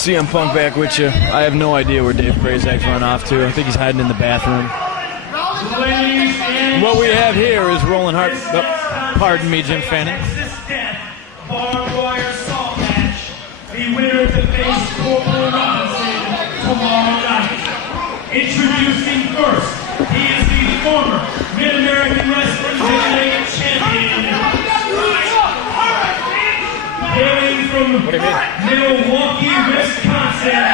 CM Punk back with you. I have no idea where Dave Prazak's run off to. I think he's hiding in the bathroom. What we have here is Rollin Hart. Oh, pardon me, Jim Fanning. Barbed wire salt match. The winner to face Corporal Robinson tomorrow night. Introducing first, he is the former Mid-American Wrestling Heavyweight Champion. Hailing from Milwaukee, Wisconsin.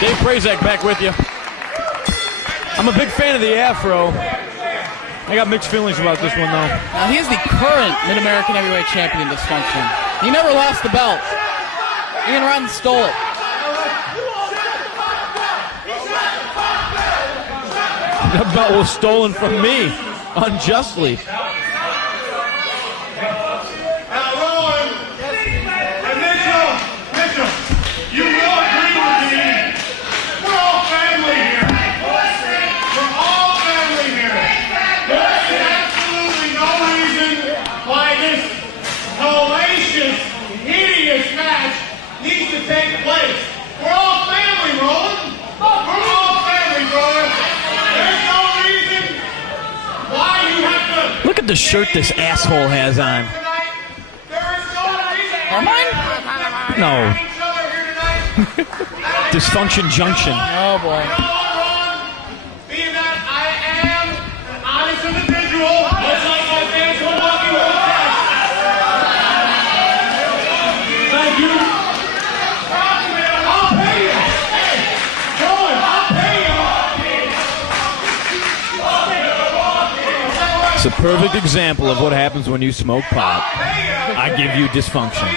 Dave Prazak back with you. I'm a big fan of the Afro. I got mixed feelings about this one, though. Now, he is the current Mid-American Heavyweight Champion, Dysfunction. He never lost the belt. Ian Rotten stole it. The belt was stolen from me, unjustly. Take place. We're all family, Rollin. We're all family, brother. There's no reason why you have to. Look at the shirt this asshole has on. There is no reason. No. Dysfunction Junction. Oh boy. Being that I am an honest individual, much like my fans will walk you over. Thank you. It's a perfect example of what happens when you smoke pot. I give you dysfunction.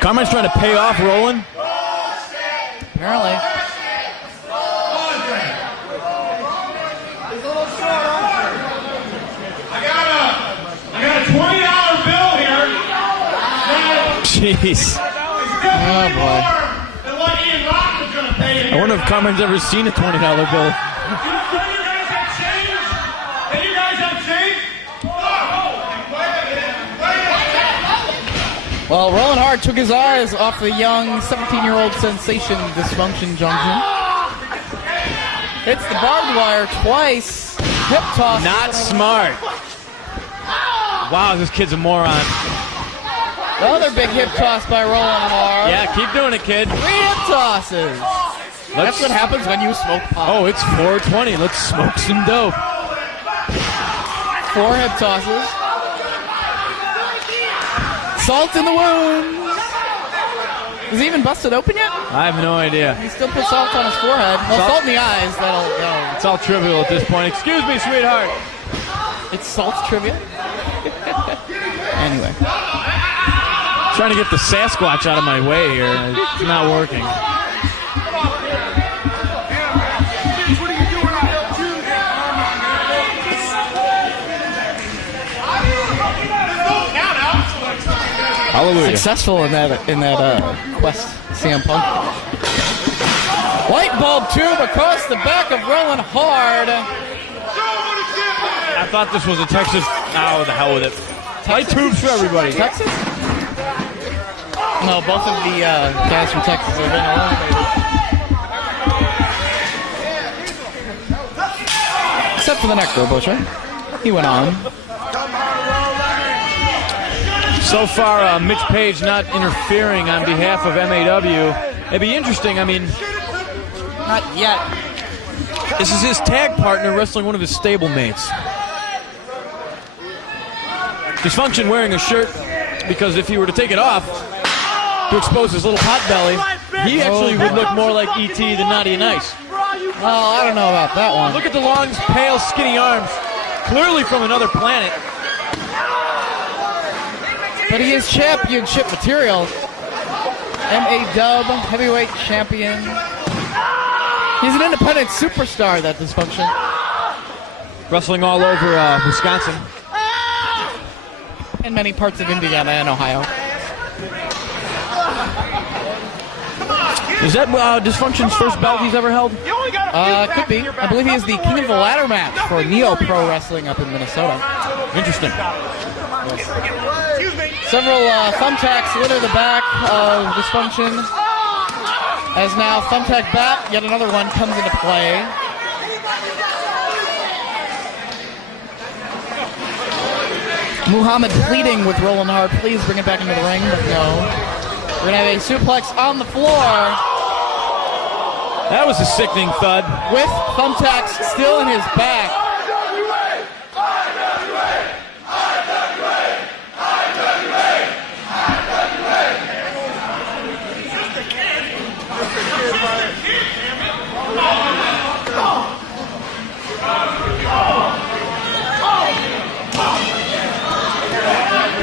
Carmine's trying to pay off Rollin. Apparently. I got a $20 bill here. Jeez. Oh boy. I wonder if Carmine's ever seen a $20 bill. Well, Rollin Hart took his eyes off the young 17-year-old sensation, Dysfunction Junction. Hits the barbed wire twice. Hip toss. Not smart. Wow, this kid's a moron. Another big hip toss by Rollin Hart. Yeah, keep doing it, kid. 3 hip tosses. That's what happens when you smoke pot. Oh, it's 4:20. Let's smoke some dope. 4 hip tosses. Salt in the wound. Is he even busted open yet? I have no idea. He still puts salt on his forehead. Well, salt in the eyes. That'll. It's all trivial at this point. Excuse me, sweetheart. It's salt's trivia. Anyway. Trying to get the Sasquatch out of my way here. It's not working. Hallelujah. Successful in that quest, CM Punk. Light bulb tube across the back of Rollin Hart. I thought this was a Texas. Oh, the hell with it. Light tubes for everybody. Texas? No, both of the guys from Texas have been eliminated. Except for the Necro Butcher. He went on. So far, Mitch Page not interfering on behalf of MAW. It'd be interesting. I mean, Not yet. this is his tag partner wrestling one of his stablemates. Dysfunction wearing a shirt because if he were to take it off to expose his little pot belly, he actually would look more like E.T. than Naughty and Nice. Oh, I don't know about that one. Look at the long, pale, skinny arms, clearly from another planet. But he is championship material. MA heavyweight champion. He's an independent superstar, that Dysfunction. Wrestling all over Wisconsin. In many parts of Indiana and Ohio. Is that Dysfunction's first belt he's ever held? Could be. I believe he is the King of the Ladder match for Neo Pro Wrestling up in Minnesota. Interesting. Several thumbtacks litter the back of Dysfunction. As now thumbtack back, yet another one comes into play. Muhammad pleading with Rollin Hard, please bring it back into the ring, but no. We're going to have a suplex on the floor. That was a sickening thud. With thumbtacks still in his back.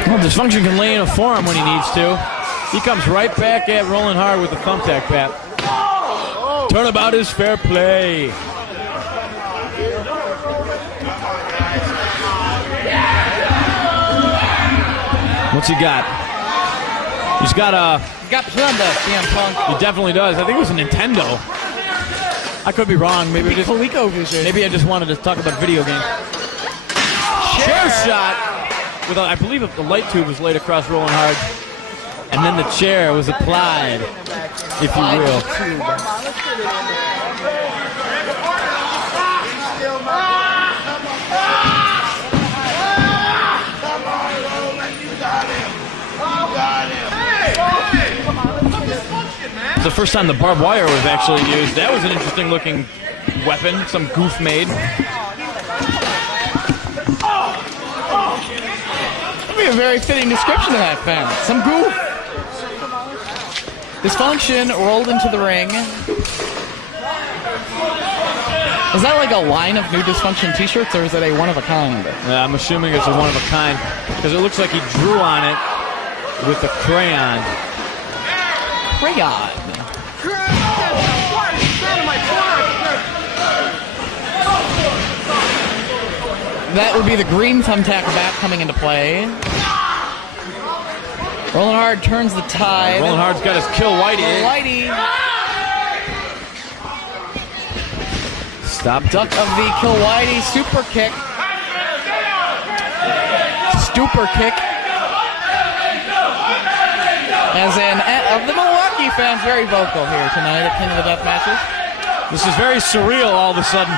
Well, Dysfunction can lay in a forearm when he needs to. He comes right back at Rollin Hard with the thumbtack bat. Turnabout is fair play. What's he got? He's got a... He's got Plunda, CM Punk. He definitely does. I think it was a Nintendo. I could be wrong. Maybe I just wanted to talk about video games. Chair shot. With I believe the light tube was laid across Rollin Hard. And then the chair was applied, if you will. It's the first time the barbed wire was actually used. That was an interesting looking weapon, some goof made. That'd be a very fitting description of that, fan. Some goof. Dysfunction rolled into the ring. Is that like a line of new Dysfunction t-shirts, or is it a one-of-a-kind? I'm assuming it's a one-of-a-kind, because it looks like he drew on it with a crayon. Crayon. That would be the green thumbtack bat coming into play. Rollin Hard turns the tide. Rollin Hard's got his Kill Whitey. Stop. Duck of the Kill Whitey. Super kick. Stupor kick. As in, of the Milwaukee fans, very vocal here tonight at King of the Death Matches. This is very surreal all of a sudden.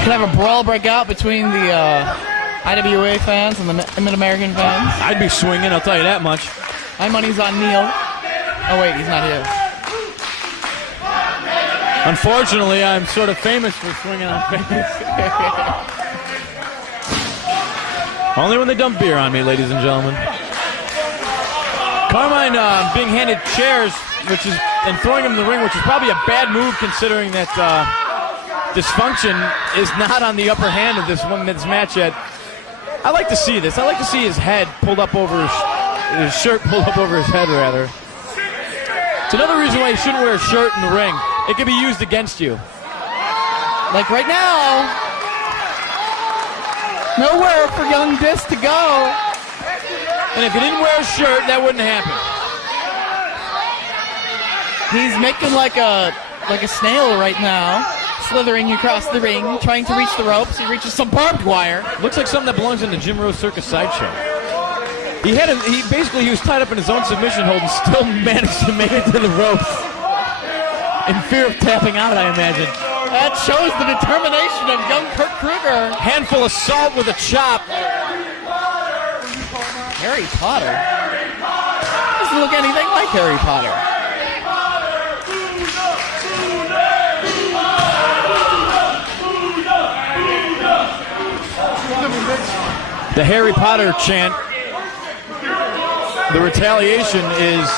Could have a brawl break out between the IWA fans and the Mid-American fans. I'd be swinging, I'll tell you that much. My money's on Neil. Oh wait, he's not here. Unfortunately, I'm sort of famous for swinging on face. Only when they dump beer on me, ladies and gentlemen. Carmine being handed chairs, and throwing him in the ring, which is probably a bad move considering that Dysfunction is not on the upper hand of this match yet. I like to see this. I like to see his head pulled up over his shirt pulled up over his head, rather. It's another reason why you shouldn't wear a shirt in the ring. It can be used against you. Like right now. Nowhere for young Dys to go. And if he didn't wear a shirt, that wouldn't happen. He's making like a snail right now. Slithering across the ring, trying to reach the ropes. He reaches some barbed wire. Looks like something that belongs in the Jim Rose Circus sideshow. He was tied up in his own submission hold and still managed to make it to the ropes. In fear of tapping out, I imagine. That shows the determination of young Kurt Kruger. Handful of salt with a chop. Harry Potter? Doesn't look anything like Harry Potter. The Harry Potter chant, the retaliation is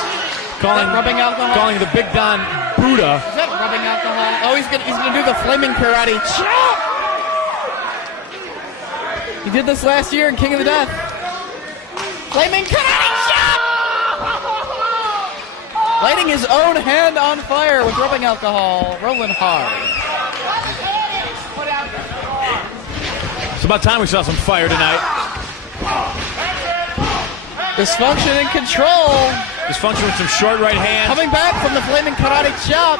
calling rubbing alcohol? Calling the Big Don Buddha. Is that rubbing alcohol? Oh, he's gonna do the flaming karate chop. He did this last year in King of the Death. Flaming karate chop! Lighting his own hand on fire with rubbing alcohol. Rolling hard. It's about time we saw some fire tonight. Dysfunction in control. Dysfunction with some short right hands. Coming back from the flaming karate chop.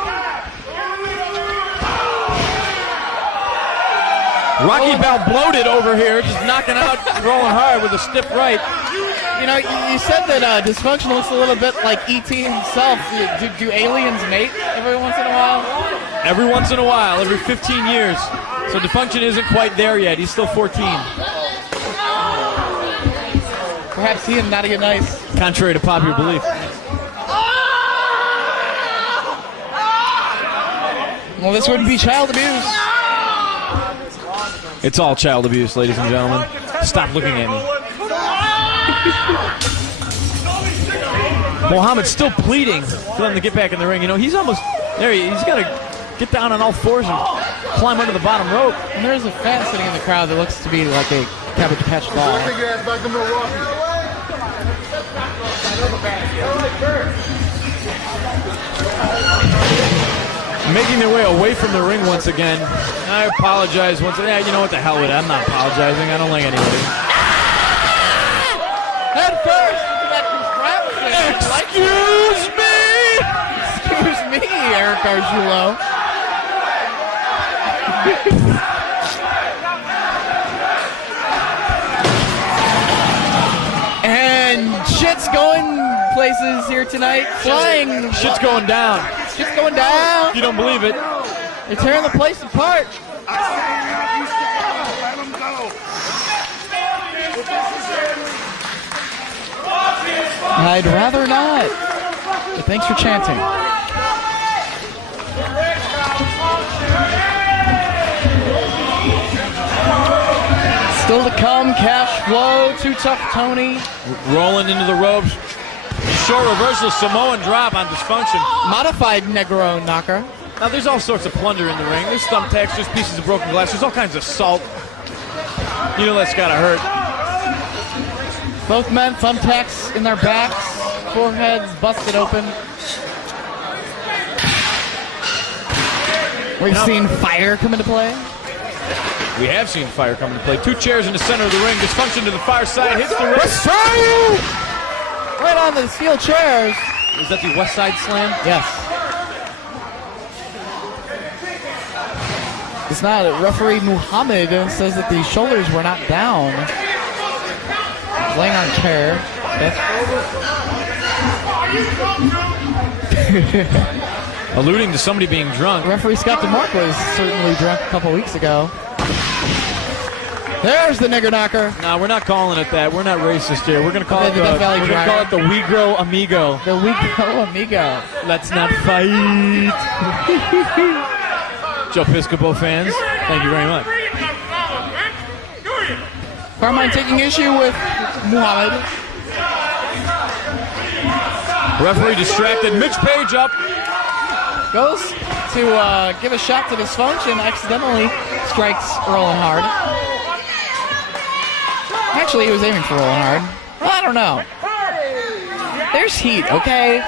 Rocky Bell bloated over here, just knocking out Rolling hard with a stiff right. You know, you said that Dysfunction looks a little bit like E.T. himself. Do aliens mate every once in a while? Every once in a while, every 15 years. So Dysfunction isn't quite there yet. He's still 14. Perhaps he and Nadia Nice. Contrary to popular belief. Well, this wouldn't be child abuse. It's all child abuse, ladies and gentlemen. Stop looking at me. Muhammad's still pleading for them to get back in the ring. You know, he's almost there. He's got to get down on all fours and climb under the bottom rope. And there's a fan sitting in the crowd that looks to be like a Cabbage Patch doll. Making their way away from the ring once again. I apologize once again. Yeah, you know what, the hell with it. I'm not apologizing. I don't like anybody. Head first into that contraption. Excuse me! Excuse me, Eric Arjulo. And shit's going places here tonight. Flying. Shit's going down. Shit's going down. You don't believe it. They're tearing the place apart. I'd rather not. But thanks for chanting. Still to come, cash flow, too tough Tony. Rolling into the ropes. Short reversal Samoan drop on Dysfunction. Modified Negro knocker. Now there's all sorts of plunder in the ring. There's thumbtacks, there's pieces of broken glass, there's all kinds of salt. You know that's gotta hurt. Both men, thumbtacks in their backs, foreheads busted open. We've seen fire come into play. We have seen fire come into play. Two chairs in the center of the ring. Dysfunction to the far side, hits the ring. Right on the steel chairs. Is that the West Side Slam? Yes. It's not. Referee Muhammad says that the shoulders were not down. Laying on chair. Alluding to somebody being drunk. Referee Scott DeMarco was certainly drunk a couple weeks ago. There's the nigger knocker. No, we're not calling it that. We're not racist here. We're going to call, The Death Valley it the Wegro Amigo. The Wegro Amigo. Let's not fight. Joe Piscopo fans, thank you very much. Carmine taking issue with Muhammad. Referee distracted. Mitch Page up. Goes to give a shot to Dysfunction. Accidentally strikes Rollin hard. Actually, he was aiming for Rollin hard. Well, I don't know. There's heat, okay?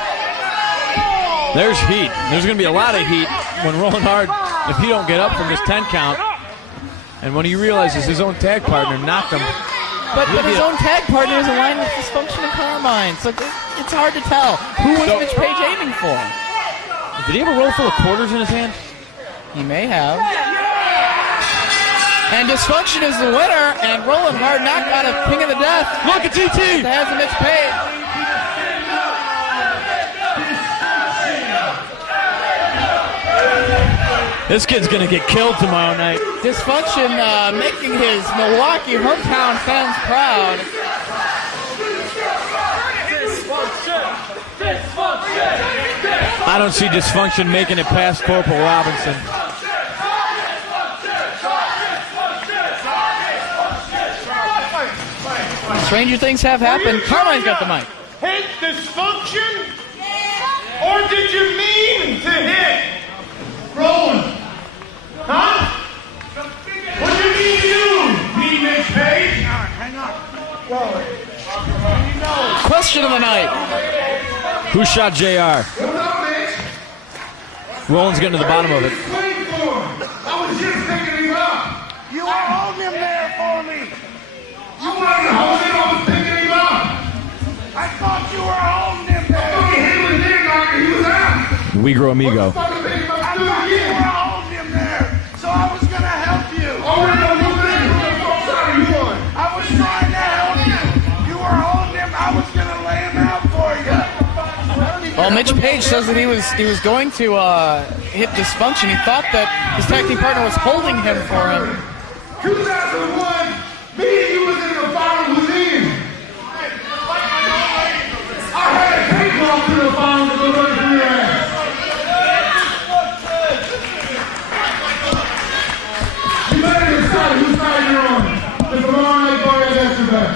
There's heat. There's going to be a lot of heat when Rollin hard, if he don't get up from this 10 count. And when he realizes his own tag partner knocked him. But his own tag partner is aligned with Dysfunction and Carmine, so it's hard to tell. Who was Mitch Page aiming for? Did he have a roll full of quarters in his hand? He may have. And Dysfunction is the winner, and Rollin hard knocked out of King of the Death. Look at TT! The hands of Mitch Page. This kid's gonna get killed tomorrow night. Dysfunction making his Milwaukee hometown fans proud. I don't see Dysfunction making it past Corporal Robinson. Stranger things have happened. Carmine's got the mic. Hit Dysfunction? Or did you mean to hit Rollin? Huh? What do you mean you, Mitch Page? Hang on. Question of the night. Who shot JR? What's up, Mitch? Rollin's getting to the bottom of it. I was just picking him up. You were holding him there for me. You wasn't holding him, I was picking him up. I thought you were holding him there. Fucking hit him in there, knocker. He was out. We grow amigo. Fucking pick him up, I do it thought you again. were holding him there. So I was going to help you. Oh, wait, no, you there. Who the fuck's out of you on? I was trying to help you. You were holding him. I was going to lay him out for you. Well, Mitch Page says that he was going to hit Dysfunction. He thought that his tag team partner was holding him for him. 2001, me and you was in the final with Ian. I had a cakewalk to the final to go run through your ass. You better decide whose side you're on. The tomorrow night bar at yesterday.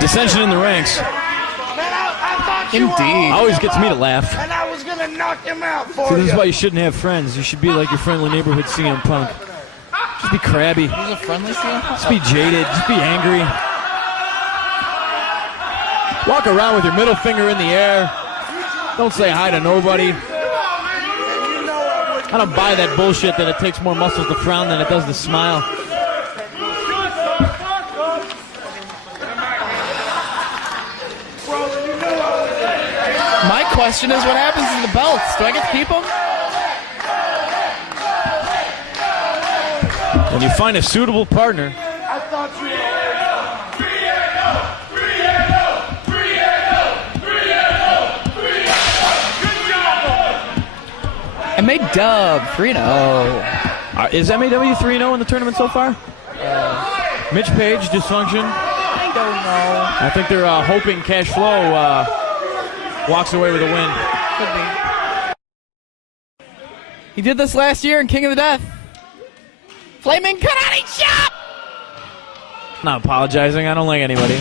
Dissension in the ranks. Man, I thought you were Indeed. holding Always him gets me to up, laugh. And I was going to knock him out for See, you. this is why you shouldn't have friends. You should be like your friendly neighborhood CM Punk. Just be crabby. He's a friendly scene. Just be jaded. Just be angry. Walk around with your middle finger in the air. Don't say hi to nobody. I don't buy that bullshit that it takes more muscles to frown than it does to smile. My question is, what happens to the belts? Do I get to keep them? When you find a suitable partner, I thought you were. And made dub 3-0. is MAW 3-0 in the tournament so far? Mitch Page, Dysfunction. I don't know. I think they're hoping Cash Flow walks away with a win. Could be. He did this last year in King of the Death. Flaming Karate Chop! Not apologizing. I don't like anybody.